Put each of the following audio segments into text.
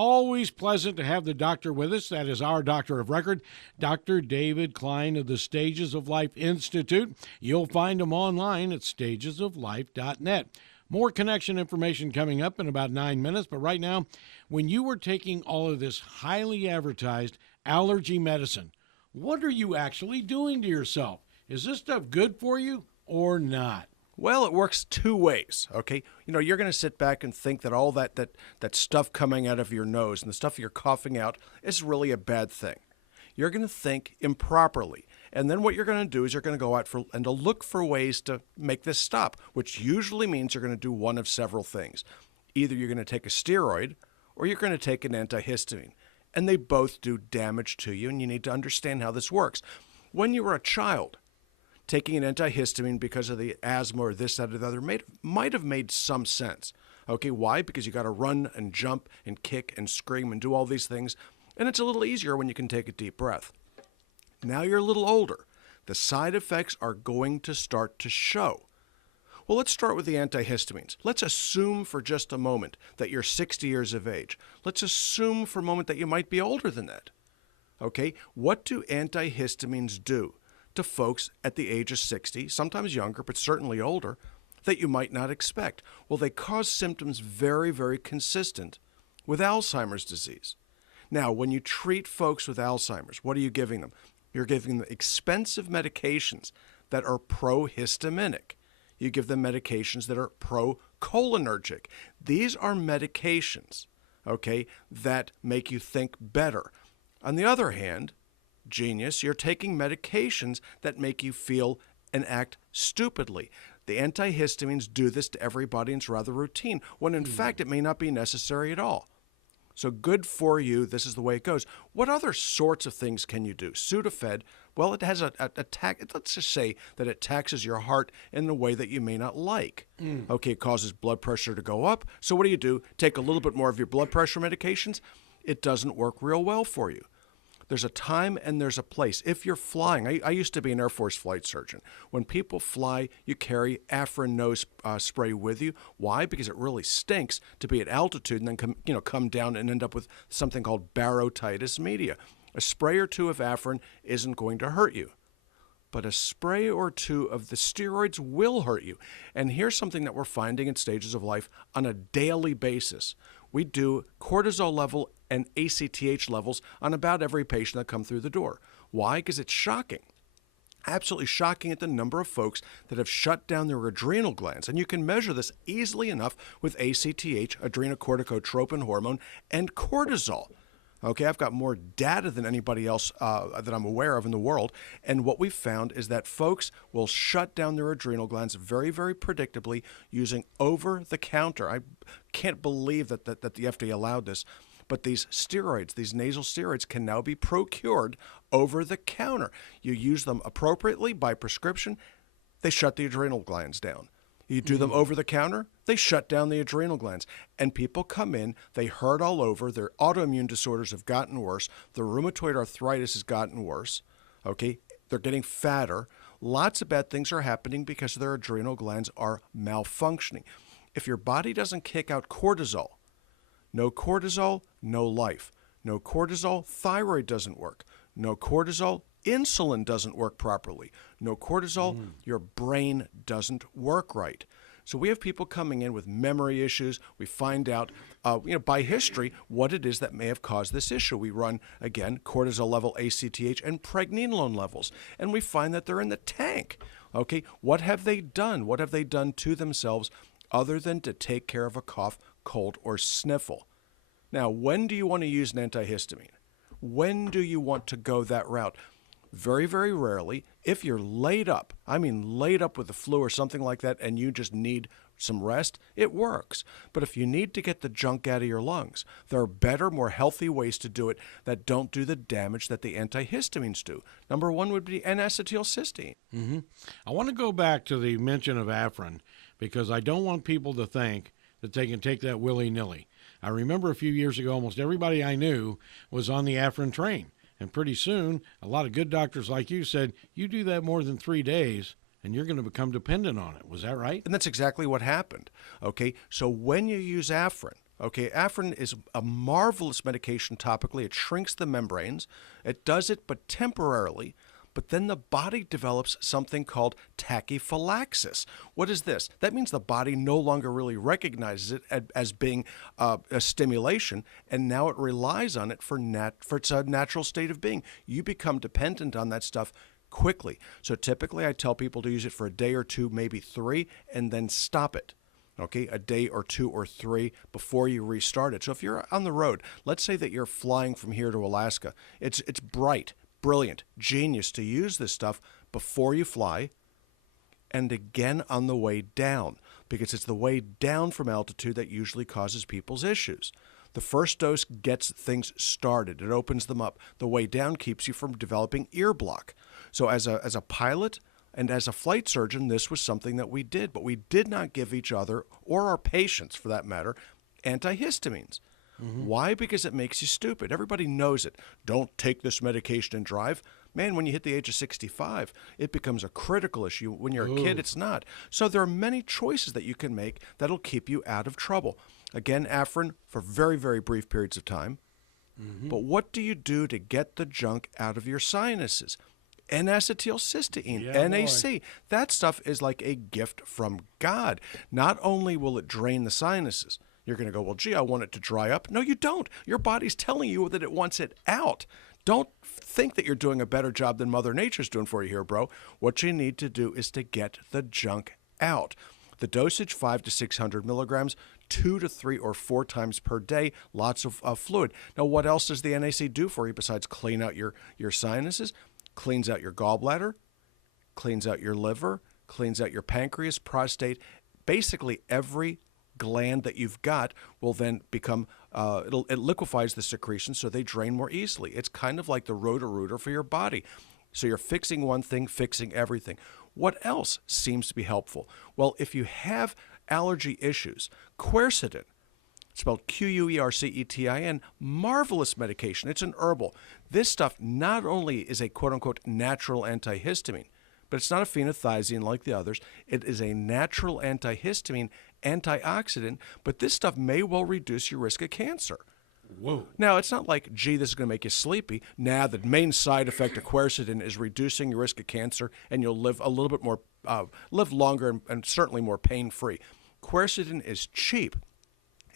always pleasant to have the doctor with us. That is our doctor of record, Dr. David Klein of the Stages of Life Institute. You'll find him online at stagesoflife.net. More connection information coming up in about 9 minutes. But right now, when you were taking all of this highly advertised allergy medicine, what are you actually doing to yourself? Is this stuff good for you or not? Well, it works two ways, okay? You're going to sit back and think that all that stuff coming out of your nose and the stuff you're coughing out is really a bad thing. You're going to think improperly. And then what you're going to do is you're going to go out and to look for ways to make this stop, which usually means you're going to do one of several things. Either you're going to take a steroid or you're going to take an antihistamine. And they both do damage to you, and you need to understand how this works. When you were a child, taking an antihistamine because of the asthma or this, that, or the other might have made some sense. Okay, why? Because you got to run and jump and kick and scream and do all these things, and it's a little easier when you can take a deep breath. Now you're a little older. The side effects are going to start to show. Well, let's start with the antihistamines. Let's assume for just a moment that you're 60 years of age. Let's assume for a moment that you might be older than that. Okay, what do antihistamines do to folks at the age of 60, sometimes younger, but certainly older, that you might not expect? Well, they cause symptoms very, very consistent with Alzheimer's disease. Now, when you treat folks with Alzheimer's, what are you giving them? You're giving them expensive medications that are prohistaminic. You give them medications that are procholinergic. These are medications, okay, that make you think better. On the other hand, genius, you're taking medications that make you feel and act stupidly. The antihistamines do this to everybody, and it's rather routine, when in fact it may not be necessary at all. So good for you. This is the way it goes. What other sorts of things can you do? Sudafed, well, it has let's just say that it taxes your heart in a way that you may not like. Okay, it causes blood pressure to go up. So what do? Take a little bit more of your blood pressure medications? It doesn't work real well for you. There's a time and there's a place. If you're flying, I used to be an Air Force flight surgeon. When people fly, you carry Afrin nose spray with you. Why? Because it really stinks to be at altitude and then come down and end up with something called barotitis media. A spray or two of Afrin isn't going to hurt you, but a spray or two of the steroids will hurt you. And here's something that we're finding in Stages of Life on a daily basis. We do cortisol level and ACTH levels on about every patient that come through the door. Why? Because it's shocking. Absolutely shocking at the number of folks that have shut down their adrenal glands. And you can measure this easily enough with ACTH, adrenocorticotropin hormone, and cortisol. Okay, I've got more data than anybody else that I'm aware of in the world. And what we've found is that folks will shut down their adrenal glands very, very predictably using over-the-counter. I can't believe that the FDA allowed this. But these steroids, these nasal steroids, can now be procured over the counter. You use them appropriately by prescription, they shut the adrenal glands down. You do them over the counter, they shut down the adrenal glands. And people come in, they hurt all over, their autoimmune disorders have gotten worse, their rheumatoid arthritis has gotten worse, okay? They're getting fatter. Lots of bad things are happening because their adrenal glands are malfunctioning. If your body doesn't kick out cortisol, no cortisol, no life. No cortisol, thyroid doesn't work. No cortisol, insulin doesn't work properly. No cortisol, your brain doesn't work right. So we have people coming in with memory issues. We find out, by history, what it is that may have caused this issue. We run, again, cortisol level, ACTH, and pregnenolone levels, and we find that they're in the tank. Okay, what have they done? What have they done to themselves other than to take care of a cough, cold, or sniffle? Now, when do you want to use an antihistamine? When do you want to go that route? Very, very rarely. If you're laid up, laid up with the flu or something like that, and you just need some rest, it works. But if you need to get the junk out of your lungs, there are better, more healthy ways to do it that don't do the damage that the antihistamines do. Number one would be N-acetylcysteine. I want to go back to the mention of Afrin because I don't want people to think that they can take that willy-nilly. I remember a few years ago, almost everybody I knew was on the Afrin train. And pretty soon, a lot of good doctors like you said, you do that more than 3 days, and you're going to become dependent on it. Was that right? And that's exactly what happened. Okay, so when you use Afrin, Okay, Afrin is a marvelous medication topically. It shrinks the membranes. It does it, but temporarily. But then the body develops something called tachyphylaxis. What is this? That means the body no longer really recognizes it as being a stimulation, and now it relies on it for its natural state of being. You become dependent on that stuff quickly. So typically I tell people to use it for a day or two, maybe 3, and then stop it. Okay, a day or 2 or 3 before you restart it. So if you're on the road, let's say that you're flying from here to Alaska. It's bright, brilliant, genius to use this stuff before you fly and again on the way down, because it's the way down from altitude that usually causes people's issues. The first dose gets things started. It opens them up. The way down keeps you from developing ear block. So as a pilot and as a flight surgeon, this was something that we did, but we did not give each other, or our patients for that matter, antihistamines. Why? Because it makes you stupid. Everybody knows it. Don't take this medication and drive. Man, when you hit the age of 65, it becomes a critical issue. When you're a kid, it's not. So there are many choices that you can make that'll keep you out of trouble. Again, Afrin for very, very brief periods of time. But what do you do to get the junk out of your sinuses? N-acetylcysteine, NAC. That stuff is like a gift from God. Not only will it drain the sinuses, you're going to go, well, gee, I want it to dry up. No, you don't. Your body's telling you that it wants it out. Don't think that you're doing a better job than Mother Nature's doing for you here, bro. What you need to do is to get the junk out. The dosage, 500 to 600 milligrams, 2 to 3 or 4 times per day, lots of fluid. Now, what else does the NAC do for you besides clean out your sinuses? Cleans out your gallbladder, cleans out your liver, cleans out your pancreas, prostate. Basically, every gland that you've got will then become, it liquefies the secretion so they drain more easily. It's kind of like the Roto-Rooter for your body. So you're fixing one thing, fixing everything. What else seems to be helpful? Well, if you have allergy issues, quercetin, spelled Quercetin, marvelous medication. It's an herbal. This stuff not only is a quote-unquote natural antihistamine, but it's not a phenothiazine like the others. It is a natural antihistamine, antioxidant, but this stuff may well reduce your risk of cancer. Whoa. Now, it's not like, gee, this is going to make you sleepy. Now, the main side effect of quercetin is reducing your risk of cancer, and you'll live a little bit more, live longer and certainly more pain-free. Quercetin is cheap.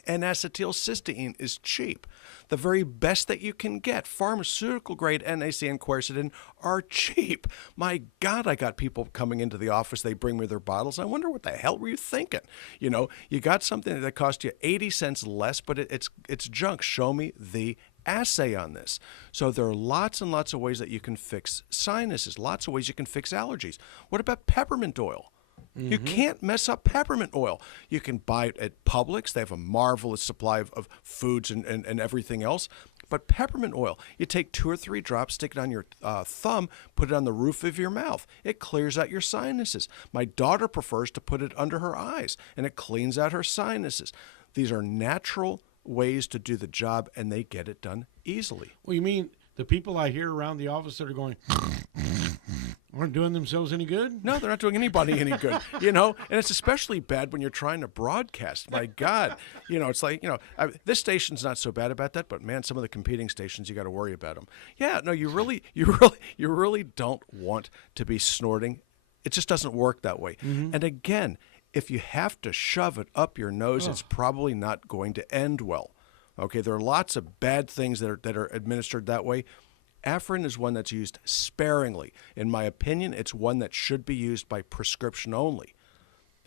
N-acetylcysteine is cheap. The very best that you can get. Pharmaceutical-grade NAC and quercetin are cheap. My God, I got people coming into the office. They bring me their bottles. I wonder what the hell were you thinking? You know, you got something that cost you 80 cents less, but it's junk. Show me the assay on this. So there are lots and lots of ways that you can fix sinuses. Lots of ways you can fix allergies. What about peppermint oil? You can't mess up peppermint oil. You can buy it at Publix. They have a marvelous supply of foods and everything else. But peppermint oil, you take 2 or 3 drops, stick it on your thumb, put it on the roof of your mouth. It clears out your sinuses. My daughter prefers to put it under her eyes, and it cleans out her sinuses. These are natural ways to do the job, and they get it done easily. Well, you mean the people I hear around the office that are going aren't doing themselves any good? No, they're not doing anybody any good, you know, and it's especially bad when you're trying to broadcast. My God, you know, it's like, you know, this station's not so bad about that, but man, some of the competing stations, you got to worry about them. Yeah, no, you really don't want to be snorting. It just doesn't work that way. And again, if you have to shove it up your nose, it's probably not going to end well. Okay, there are lots of bad things that are administered that way. Afrin is one that's used sparingly. In my opinion, it's one that should be used by prescription only.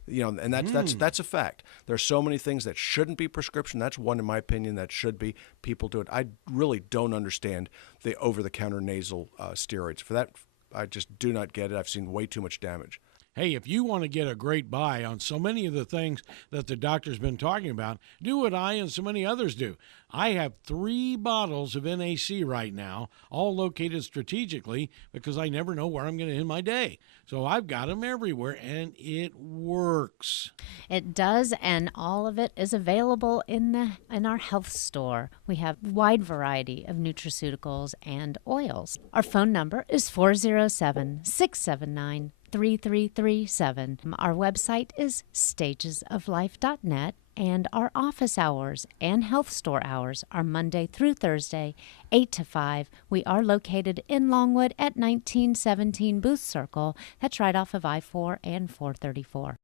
You know, and that's a fact. There are so many things that shouldn't be prescription. That's one, in my opinion, that should be. People do it. I really don't understand the over-the-counter nasal steroids. For that, I just do not get it. I've seen way too much damage. Hey, if you want to get a great buy on so many of the things that the doctor's been talking about, do what I and so many others do. I have 3 bottles of NAC right now, all located strategically because I never know where I'm going to end my day. So I've got them everywhere, and it works. It does, and all of it is available in our health store. We have a wide variety of nutraceuticals and oils. Our phone number is 407-679-3600. 888-888-3337. Our website is stagesoflife.net, and our office hours and health store hours are Monday through Thursday, 8 to 5. We are located in Longwood at 1917 Booth Circle. That's right off of I-4 and 434.